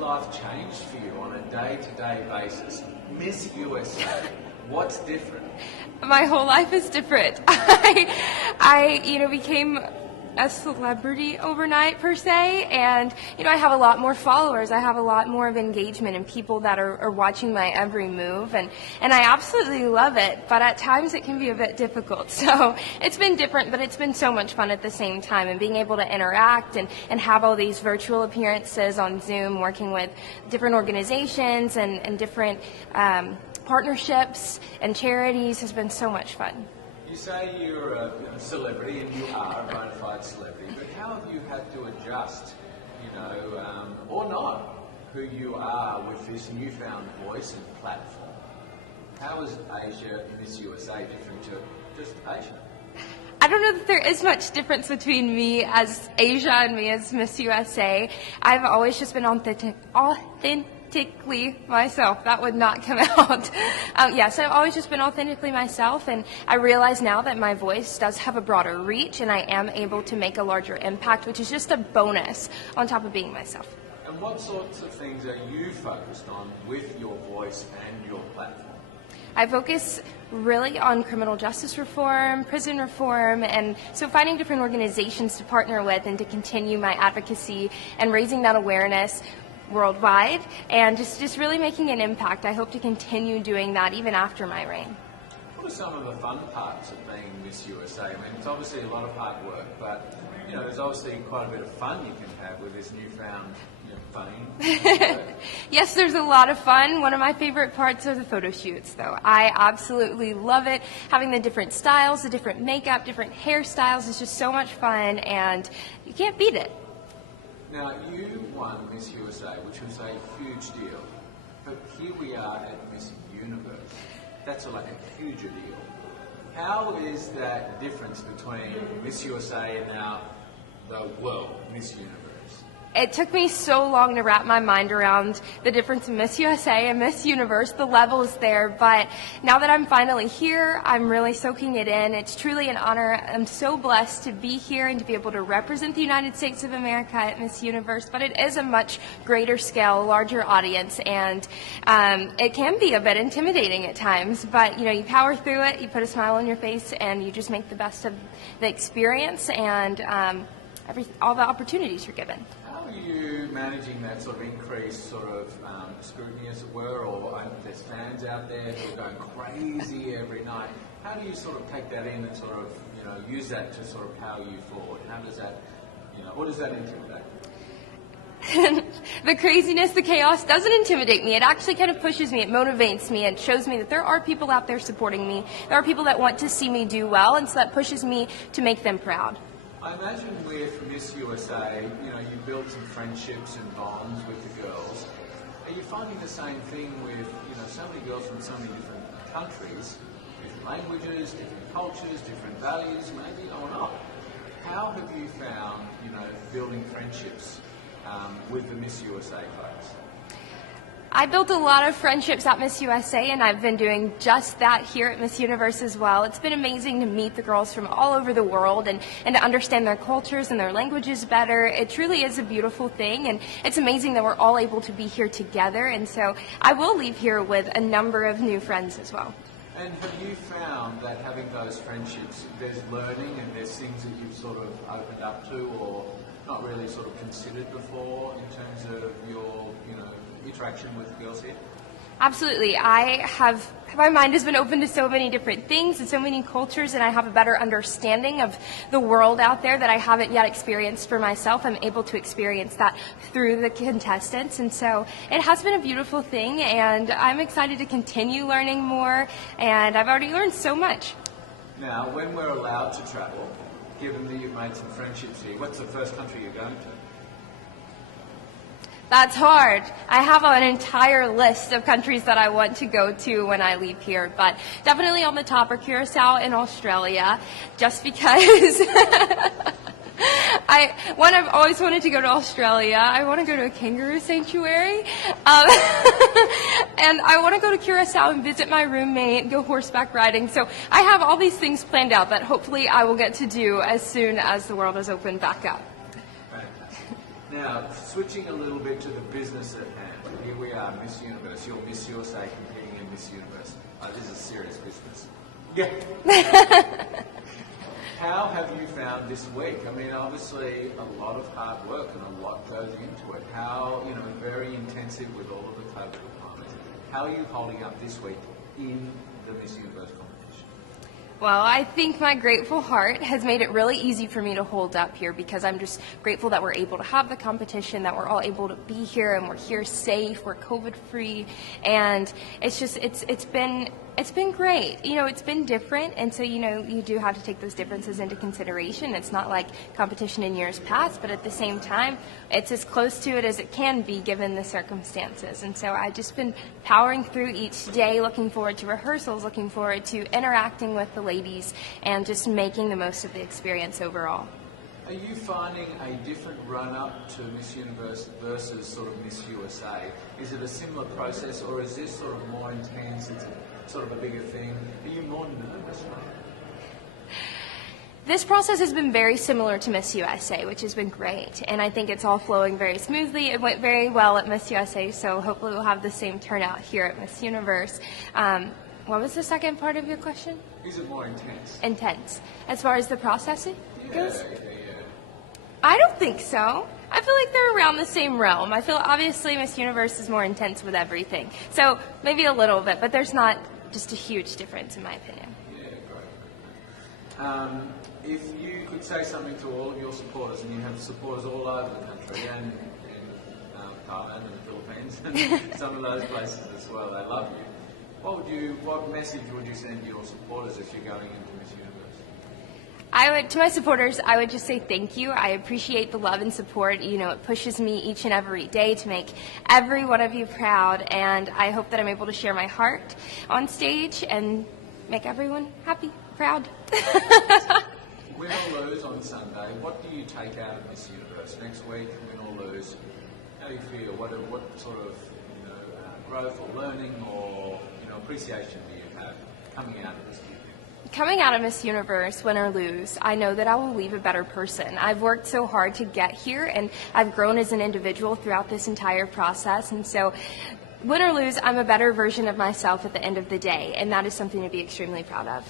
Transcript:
life changed for you on a day-to-day basis? Miss USA, what's different? My whole life is different. I became a celebrity overnight per se, and I have a lot more followers. I have a lot more of engagement and people that are watching my every move, and I absolutely love it, but at times it can be a bit difficult. So it's been different, but it's been so much fun at the same time, and being able to interact and have all these virtual appearances on Zoom, working with different organizations and different partnerships and charities has been so much fun. You say you're a celebrity, and you are a bona fide celebrity, but how have you had to adjust, or not, who you are with this newfound voice and platform? How is Asia Miss USA different to just Asia? I don't know that there is much difference between me as Asia and me as Miss USA. I've always just been authentically myself. That would not come out. Yes, I've always just been authentically myself, and I realize now that my voice does have a broader reach, and I am able to make a larger impact, which is just a bonus on top of being myself. And what sorts of things are you focused on with your voice and your platform? I focus really on criminal justice reform, prison reform, and so finding different organizations to partner with and to continue my advocacy and raising that awareness worldwide, and just really making an impact. I hope to continue doing that even after my reign. What are some of the fun parts of being Miss USA? I mean, it's obviously a lot of hard work, but there's obviously quite a bit of fun you can have with this newfound fame. Yes, there's a lot of fun. One of my favorite parts are the photo shoots, though. I absolutely love it. Having the different styles, the different makeup, different hairstyles is just so much fun, and you can't beat it. Now, you won Miss USA, which was a huge deal, but here we are at Miss Universe. That's like a huger deal. How is that difference between Miss USA and now the world Miss Universe? It took me so long to wrap my mind around the difference in Miss USA and Miss Universe. The level is there, but now that I'm finally here, I'm really soaking it in. It's truly an honor. I'm so blessed to be here and to be able to represent the United States of America at Miss Universe, but it is a much greater scale, larger audience, and it can be a bit intimidating at times, but you power through it, you put a smile on your face, and you just make the best of the experience and all the opportunities you're given. How are you managing that sort of increased sort of scrutiny, as it were, or there's fans out there who are going crazy every night? How do you sort of take that in and sort of, use that to sort of power you forward? How does that, what does that intimidate? The craziness, the chaos doesn't intimidate me. It actually kind of pushes me. It motivates me. It shows me that there are people out there supporting me. There are people that want to see me do well, and so that pushes me to make them proud. I imagine with Miss USA, you build some friendships and bonds with the girls. Are you finding the same thing with, so many girls from so many different countries, different languages, different cultures, different values, maybe or not? How have you found, building friendships with the Miss USA folks? I built a lot of friendships at Miss USA, and I've been doing just that here at Miss Universe as well. It's been amazing to meet the girls from all over the world and to understand their cultures and their languages better. It truly is a beautiful thing, and it's amazing that we're all able to be here together, and so I will leave here with a number of new friends as well. And have you found that having those friendships, there's learning and there's things that you've sort of opened up to or not really sort of considered before in terms of your, interaction with girls here? Absolutely. My mind has been open to so many different things and so many cultures, and I have a better understanding of the world out there that I haven't yet experienced for myself. I'm able to experience that through the contestants, and so it has been a beautiful thing, and I'm excited to continue learning more, and I've already learned so much. Now, when we're allowed to travel, given that you've made some friendships here, what's the first country you're going to? That's hard. I have an entire list of countries that I want to go to when I leave here, but definitely on the top are Curacao and Australia, just because I've always wanted to go to Australia. I want to go to a kangaroo sanctuary, and I want to go to Curacao and visit my roommate, go horseback riding. So I have all these things planned out that hopefully I will get to do as soon as the world is opened back up. Now, switching a little bit to the business at hand. Here we are, Miss Universe. You're Miss USA competing in Miss Universe. This is serious business. Yeah. How have you found this week? I mean, obviously a lot of hard work and a lot goes into it. How, very intensive with all of the COVID requirements. How are you holding up this week in the Miss Universe competition? Well, I think my grateful heart has made it really easy for me to hold up here because I'm just grateful that we're able to have the competition, that we're all able to be here and we're here safe, we're COVID free, and it's just it's been great. It's been different, and so you do have to take those differences into consideration. It's not like competition in years past, but at the same time, it's as close to it as it can be given the circumstances. And so I've just been powering through each day, looking forward to rehearsals, looking forward to interacting with the ladies, and just making the most of the experience overall. Are you finding a different run-up to Miss Universe versus sort of Miss USA? Is it a similar process, or is this sort of more intense? It's sort of a bigger thing. Are you more nervous? This process has been very similar to Miss USA, which has been great, and I think it's all flowing very smoothly. It went very well at Miss USA, so hopefully we'll have the same turnout here at Miss Universe. What was the second part of your question? Is it more intense? Intense. As far as the processing goes? Yeah. I don't think so. I feel like they're around the same realm. I feel obviously Miss Universe is more intense with everything. So maybe a little bit, but there's not just a huge difference in my opinion. Yeah, great. If you could say something to all of your supporters, and you have supporters all over the country and in Thailand and the Philippines and some of those places as well, they love you. What message would you send to your supporters if you're going into Miss Universe? To my supporters, I would just say thank you. I appreciate the love and support. It pushes me each and every day to make every one of you proud, and I hope that I'm able to share my heart on stage and make everyone happy, proud. Win or lose on Sunday, what do you take out of Miss Universe next week? Win or lose, how do you feel? What sort of growth or learning or appreciation do you have coming out of this year? Coming out of Miss Universe, win or lose, I know that I will leave a better person. I've worked so hard to get here, and I've grown as an individual throughout this entire process, and so win or lose, I'm a better version of myself at the end of the day, and that is something to be extremely proud of.